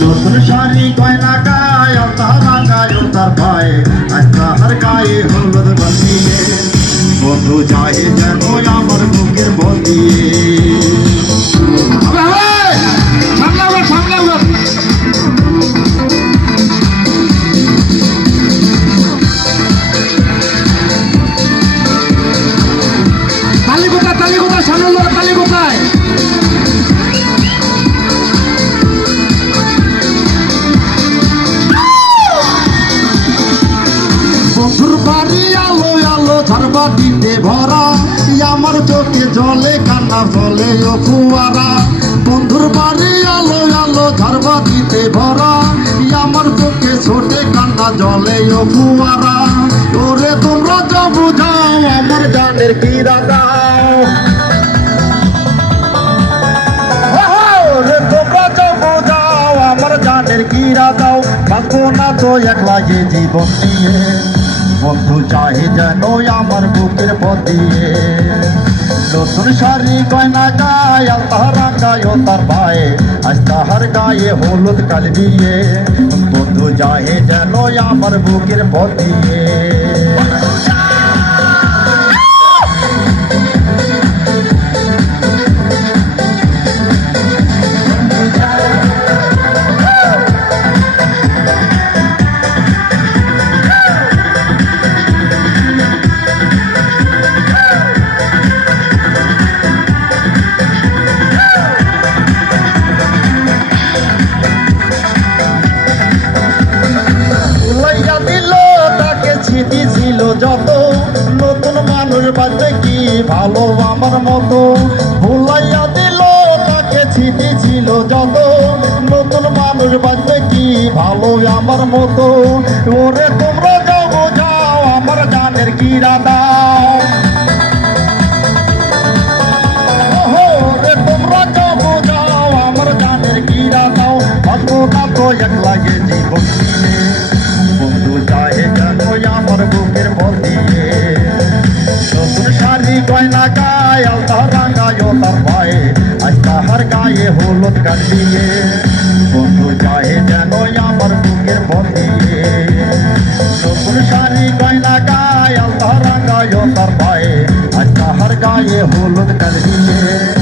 নতুন শাড়ি গয়না গায় আলতা রাঙায় তার পায়ে আজ তাহার গায়ে হলুদ বাঁধিয়ে বন্ধু যায় যেন আমার বুকের বদিয়ে বন্ধুর বাড়ি আলো আলো ঝাড়বাতিতে ভরা আমার চোখে জলে কান্না জলে ও ফুয়ারা বন্ধুর বাড়ি আলো আলো ঝাড়বাতিতে ভরা আমার চোখে ছোটে কান্না জলে ও ফুয়ারা ওরে তোমরা যা বুঝাও আমার জানের কি রাগাও ওরে তোমরা যা বুঝাও আমার জানের কি রাগাও থাকবো না তো একলা যে জীবন নিয়ে বন্ধু চাহে যেন আমার বুকের পদিয়ে নতুন শাড়ি গয়না গায় আলতা রাঙায় তার পায়ে আজ তাহার গায়ে হলুদ কাল দিয়ে বন্ধু চাহে যেন আমার বুকের পদিয়ে ছিল যত নতুন মানুষ বাঁচবে কি ভালো আমার মতো ভুলাইয়া দিল তাকে স্মৃতি ছিল যত নতুন মানুষ বাঁচবে কি ভালো আমার মতো ওরে তোমরা যাও বোঝাও আমার জানের কি রাধা ওরে তোমরা যাও বোঝাও আমার জানের কি রাধাও ভাবো না তো একলা যে জীবন বন্ধু চাহে যেন আমার বুকের বদিয়ে নতুন শাড়ি গয়না গায় আলতা রাঙায় তার পায়ে আজ তাহার গায়ে হলুদ কাল দিয়ে বন্ধু চাহে যেন আমার বুকের বদিয়ে নতুন শাড়ি গয়না গায় আলতা রাঙায় তার পায়ে আজ তাহার গায়ে হলুদ কাল দিয়ে